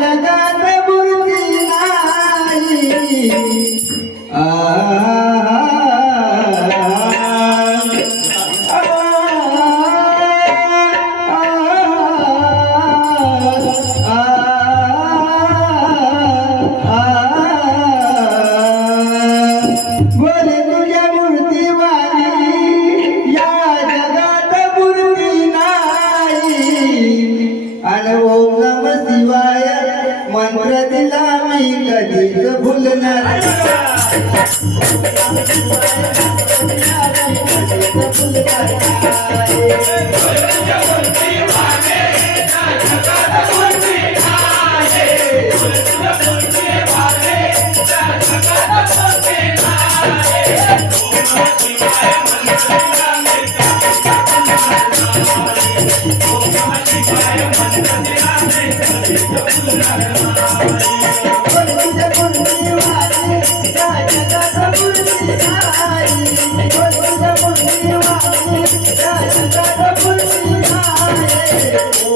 जगात मूर्ती नाही. मंत्र दिला मी कधीच भुलणार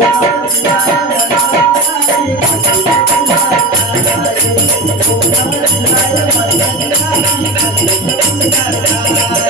Thank you.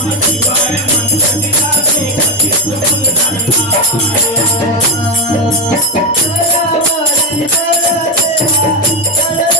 Thank you.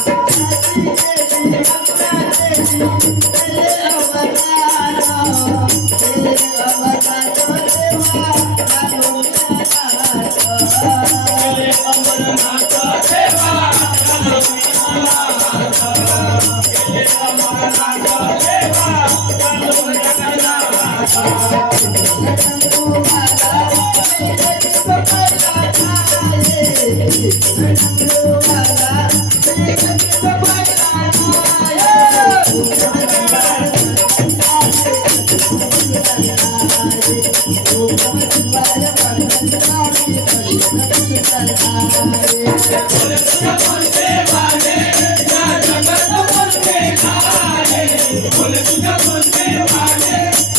बोले तुझे बोलते वाले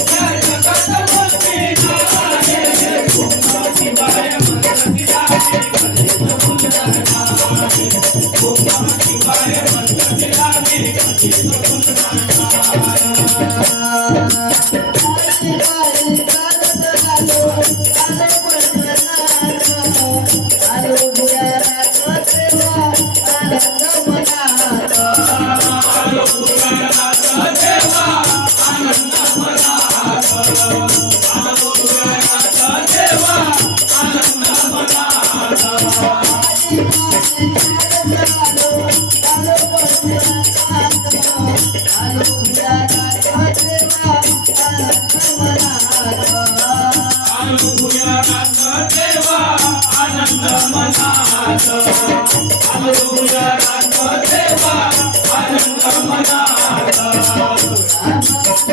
हलवूया रात देवा आनंद मनात हलवूया रात देवा आनंद मनात देवा.